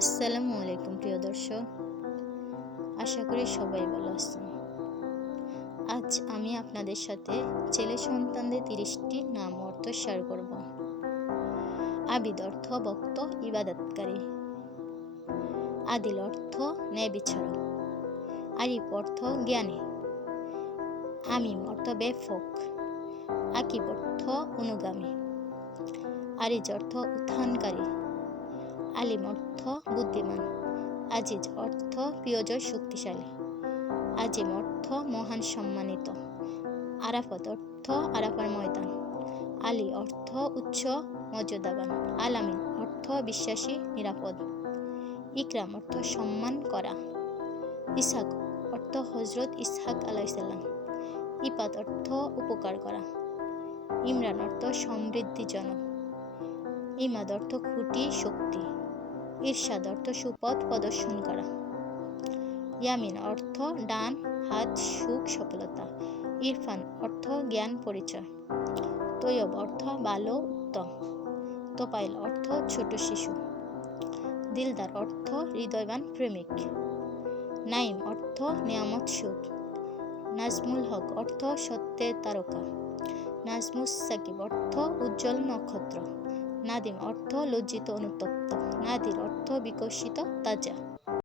আসসালামু আলাইকুম প্রিয় দর্শক, আশা করি সবাই ভালো আছেন। আজ আমি আপনাদের সাথে ছেলে সন্তানদের 30টি নাম অর্থ শেয়ার করব। আবিদ অর্থ ভক্ত ইবাদতকারী, আদিল অর্থ ন্যায় বিচারক, আরিফ অর্থ জ্ঞানী, আমিম অর্থ ব্যাপক, আকিব অর্থ অনুগামী, আরিজ অর্থ উত্থানকারী, আলিম অর্থ বুদ্ধিমান, আজিজ অর্থ প্রিয়জয় শক্তিশালী, আজিম অর্থ মহান সম্মানিত, আরাফাত অর্থ আরাফার ময়দান, আলী অর্থ উচ্চ মর্যাদাবান, আলামিন অর্থ বিশ্বাসী নিরাপদ, ইকরাম অর্থ সম্মান করা, ইসহাক অর্থ হজরত ইসহাক আলাইসাল্লাম, ইপাত অর্থ উপকার করা, ইমরান অর্থ সমৃদ্ধিজনক, ইমাদ অর্থ খুঁটি শক্তি, ইরশাদ অর্থ সুপথ প্রদর্শন করা, ইয়ামিন অর্থ ডান হাত সুখ সফলতা, ইরফান অর্থ জ্ঞান পরিচয়, তৈয়ব অর্থ ভালো উত্তম, তোপাইল অর্থ ছোট শিশু, দিলদার অর্থ হৃদয়বান প্রেমিক, নাইম অর্থ নিয়ামত সুখ, নাজমুল হক অর্থ সত্যের তারকা, নাজমুস সাকিব অর্থ উজ্জ্বল নক্ষত্র, নাদিম অর্থ লজ্জিত অনুতপ্ত, নাদির অর্থ বিকশিত তাজা।